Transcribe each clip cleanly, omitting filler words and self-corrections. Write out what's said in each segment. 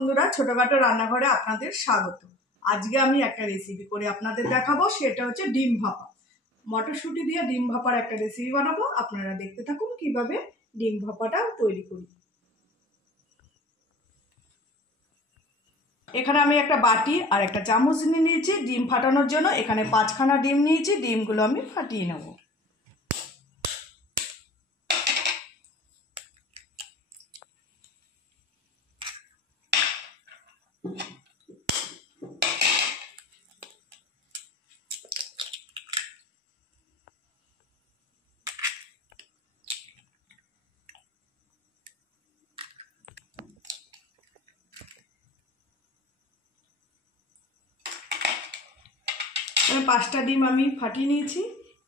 বন্ধুরা, ছোটখাটো রান্নাঘরে আপনাদের স্বাগত। আজকে আমি একটা রেসিপি করে আপনাদের দেখাবো, সেটা হচ্ছে ডিম ভাপা। মটরশুঁটি দিয়ে ডিম ভাপার একটা রেসিপি বানাবো। আপনারা দেখতে থাকুন কিভাবে ডিম ভাপাটা তৈরি করি। এখানে আমি একটা বাটি আর একটা চামচ নিয়ে নিয়েছি ডিম ফাটানোর জন্য। এখানে 5খানা ডিম নিয়েছি, ডিমগুলো আমি ফাটিয়ে নেব। পাঁচটা ডিম আমি ফাটিয়ে নিয়েছি।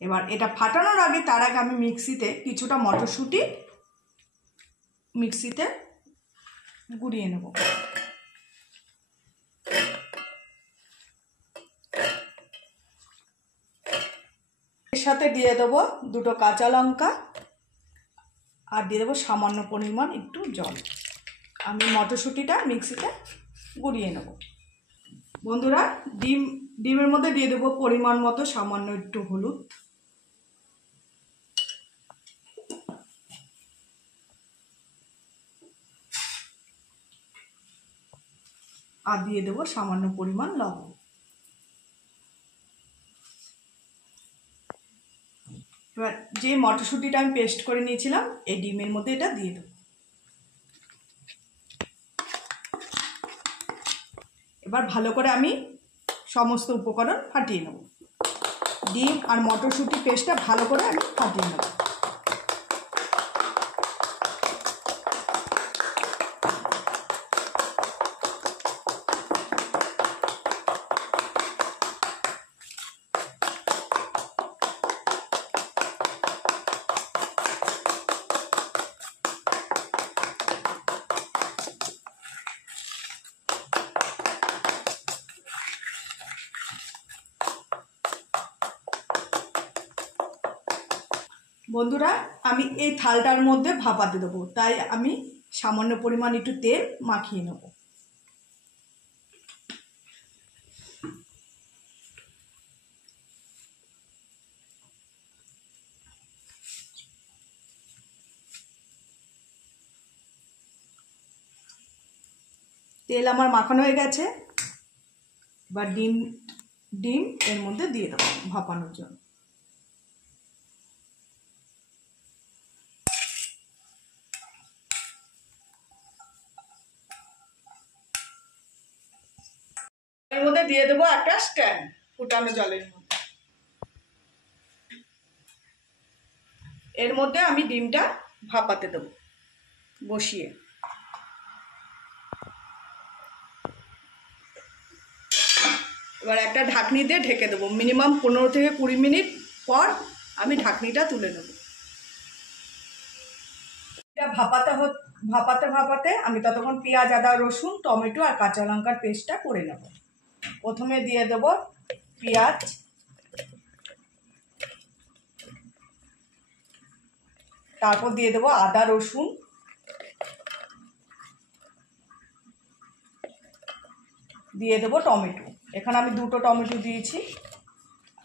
এবার এটা ফাটানোর আগে, তার আগে আমি মিক্সিতে কিছুটা মটরশুঁটি মিক্সিতে গুঁড়িয়ে নেব। এর সাথে দিয়ে দেবো দুটো কাঁচা লঙ্কা আর দিয়ে দেবো সামান্য পরিমাণ একটু জল। আমি মটরশুঁটিটা মিক্সিতে গুঁড়িয়ে নেব। বন্ধুরা, ডিমের মধ্যে দিয়ে দেবো পরিমাণ মতো সামান্য একটু হলুদ, আর দিয়ে দেবো সামান্য পরিমাণ লবণ। এবার যে মটরশুঁটিটা আমি পেস্ট করে নিয়েছিলাম, এই ডিমের মধ্যে এটা দিয়ে দেবো। এবার ভালো করে আমি সমস্ত উপকরণ ফাটিয়ে নেব। ডিম আর মটরশুঁটি পেস্টটা ভালো করে আমি ফাটিয়ে নেব। বন্ধুরা, আমি এই থালটার মধ্যে ভাপাতে দেবো, তাই আমি সামান্য পরিমাণ একটু তেল মাখিয়ে নেব। তেল আমার মাখানো হয়ে গেছে। এবার ডিম এর মধ্যে দিয়ে দেবো ভাপানোর জন্য। এর মধ্যে দিয়ে দেবো একটা স্ট্যান্ড ফুটানো জলের মধ্যে। এর মধ্যে আমি ডিমটা ভাপাতে দেবো বসিয়ে। এবার একটা ঢাকনি দিয়ে ঢেকে দেবো। মিনিমাম 15 থেকে 20 মিনিট পর আমি ঢাকনিটা তুলে নেব। এটা ভাপাতে আমি ততক্ষণ পেঁয়াজ, আদা, রসুন, টমেটো আর কাঁচা লঙ্কার পেস্টটা করে নেব। প্রথমে দিয়ে দেবো পেঁয়াজ, তারপর দিয়ে দেবো আদা, রসুন, দিয়ে দেবো টমেটো। এখানে আমি 2টো টমেটো দিয়েছি।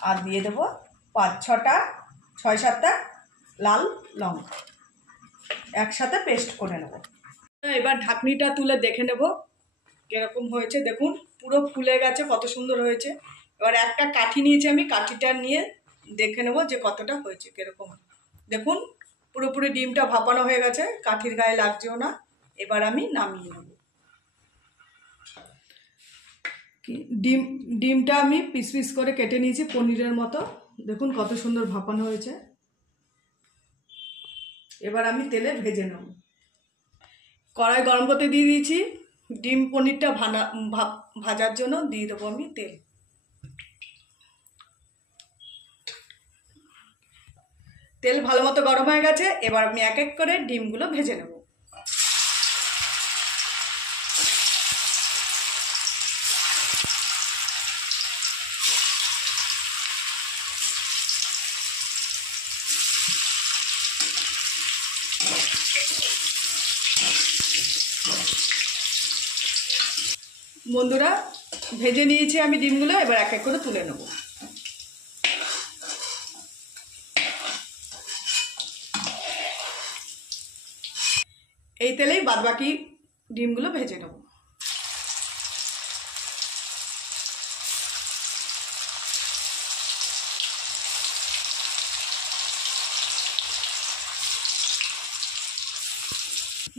আর দিয়ে দেবো 6-7টা লাল লঙ্কা একসাথে পেস্ট করে নেব। এবার ঢাকনিটা তুলে দেখে নেব কিরকম হয়েছে। দেখুন, পুরো ফুলে গেছে, কত সুন্দর হয়েছে। এবার একটা কাঠি নিয়েছি আমি, কাঠিটা নিয়ে দেখে নেব যে কতটা হয়েছে, কিরকম। দেখুন, পুরোপুরি ডিমটা ভাপানো হয়ে গেছে, কাঠির গায়ে লাগছেও না। এবার আমি নামিয়ে নেব। ডিমটা আমি পিস পিস করে কেটে নিয়েছি পনিরের মতো। দেখুন কত সুন্দর ভাপানো হয়েছে। এবার আমি তেলে ভেজে নেব। কড়াই গরম করতে দিয়ে দিয়েছি। ডিম পনিরটা ভাজার জন্য দিয়ে দেবো আমি তেল। তেল ভালো মতো গরম হয়ে গেছে। এবার আমি এক এক করে ডিমগুলো ভেজে নেব। বন্ধুরা ভেজে নিয়েছি আমি ডিমগুলো, এবার এক এক করে তুলে নেব। এই তেলেই বাদবাকি ডিমগুলো ভেজে নেব।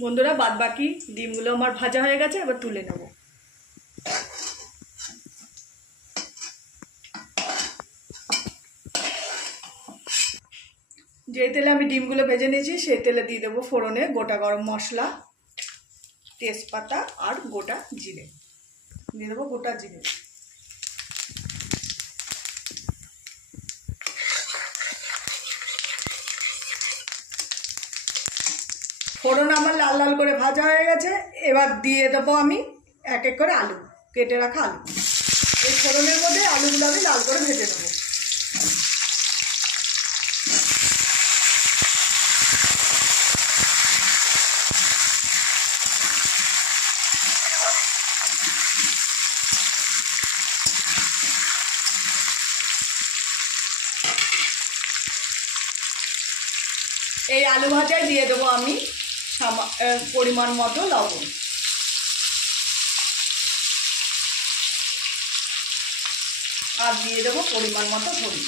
বন্ধুরা বাদবাকি ডিমগুলো আমার ভাজা হয়ে গেছে, এবার তুলে নেব। যে তেলে আমি ডিমগুলো ভেজে নিয়েছি সেই তেলে দিয়ে দেবো ফোড়নে গোটা গরম মশলা, তেজপাতা আর গোটা জিরে। দিয়ে দেবো গোটা জিরে। ফোড়ন আমার লাল লাল করে ভাজা হয়ে গেছে, এবার দিয়ে দেবো আমি এক এক করে আলু, কেটে রাখা আলু। এই ফোড়নের মধ্যে আলুগুলো আমি লাল করে ভেজে নেবো। এই আলু ভাজায় দিয়ে দেবো আমি পরিমাণ মতো লবণ, আর দিয়ে দেবো পরিমাণ মতো হলুদ।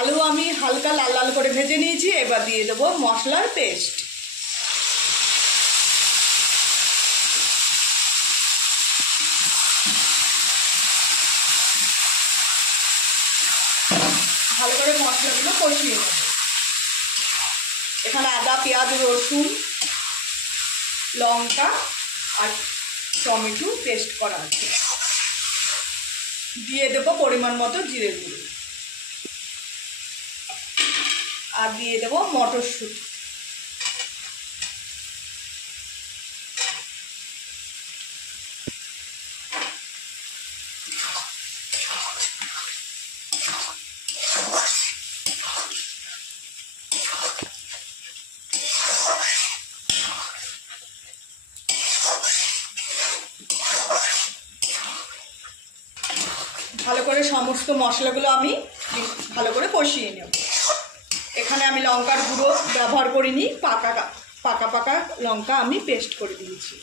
আলু আমি হালকা লাল লাল করে ভেজে নিয়েছি, এবার দিয়ে দেবো মশলার পেস্ট। ভালো করে মশলাগুলো কষিয়ে নেব। এখানে আদা, পেঁয়াজ, রসুন, লঙ্কা আর টমেটো পেস্ট করা আছে। দিয়ে দেবো পরিমাণ মতো জিরে গুঁড়ো, আর দিয়ে দেবো মটরশুঁটি। ভালো করে সমস্ত মশলাগুলো আমি ভালো করে কষিয়ে নেব। এখানে আমি লঙ্কার গুঁড়ো ব্যবহার করিনি, পাকা পাকা লঙ্কা আমি পেস্ট করে দিয়েছি।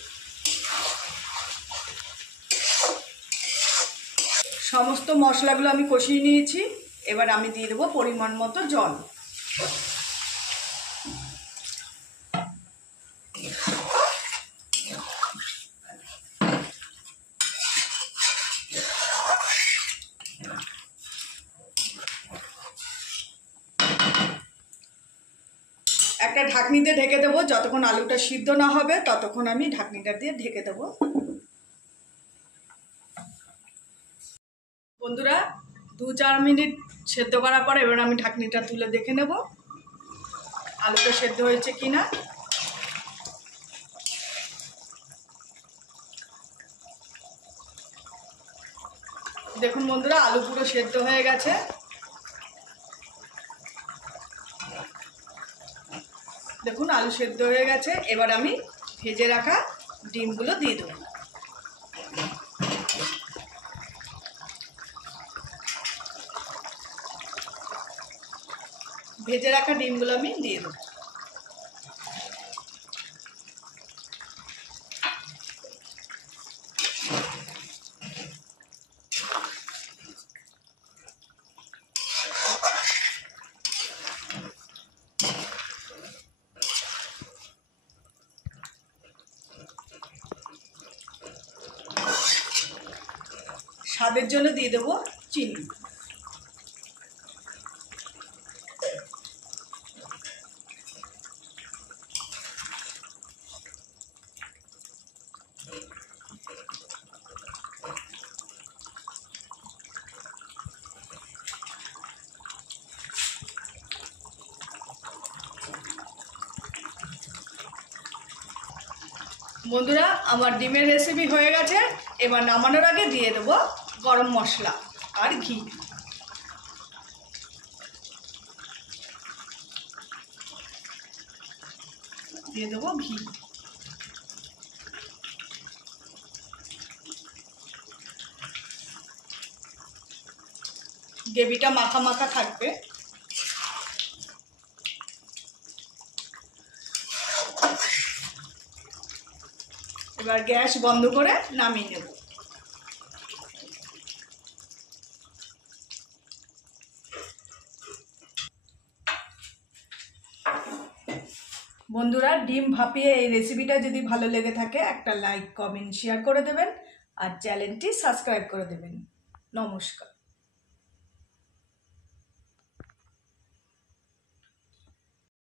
সমস্ত মশলাগুলো আমি কষিয়ে নিয়েছি, এবার আমি দিয়ে দেবো পরিমাণ মতো জল। একটা ঢাকনিতে ঢেকে দেবো, যতক্ষণ আলুটা সিদ্ধ না হবে ততক্ষণ আমি ঢাকনিটা দিয়ে ঢেকে দেবো। বন্ধুরা 2-4 মিনিট সেদ্ধ করার পর এবার আমি ঢাকনিটা তুলে দেখে নেব আলুটা সেদ্ধ হয়েছে কিনা। দেখুন বন্ধুরা আলু পুরো সেদ্ধ হয়ে গেছে। দেখুন আলু সেদ্ধ হয়ে গেছে, এবার আমি ভেজে রাখা ডিমগুলো দিয়ে দেবো। ভেজে রাখা ডিমগুলো আমি দিয়ে দেবো। স্বাদের জন্য দিয়ে দেবো চিনি। বন্ধুরা আমার ডিমের রেসিপি হয়ে গেছে, এবার নামানোর আগে দিয়ে দেবো গরম মশলা আর ঘি। দিয়ে দেবো ঘি। গ্রেভিটা মাখা মাখা থাকবে। এবার গ্যাস বন্ধ করে নামিয়ে নেব। বন্ধুরা, ডিম ভাপিয়ে এই রেসিপিটা যদি ভালো লেগে থাকে একটা লাইক, কমেন্ট, শেয়ার করে দেবেন আর চ্যানেলটি সাবস্ক্রাইব করে দেবেন। নমস্কার।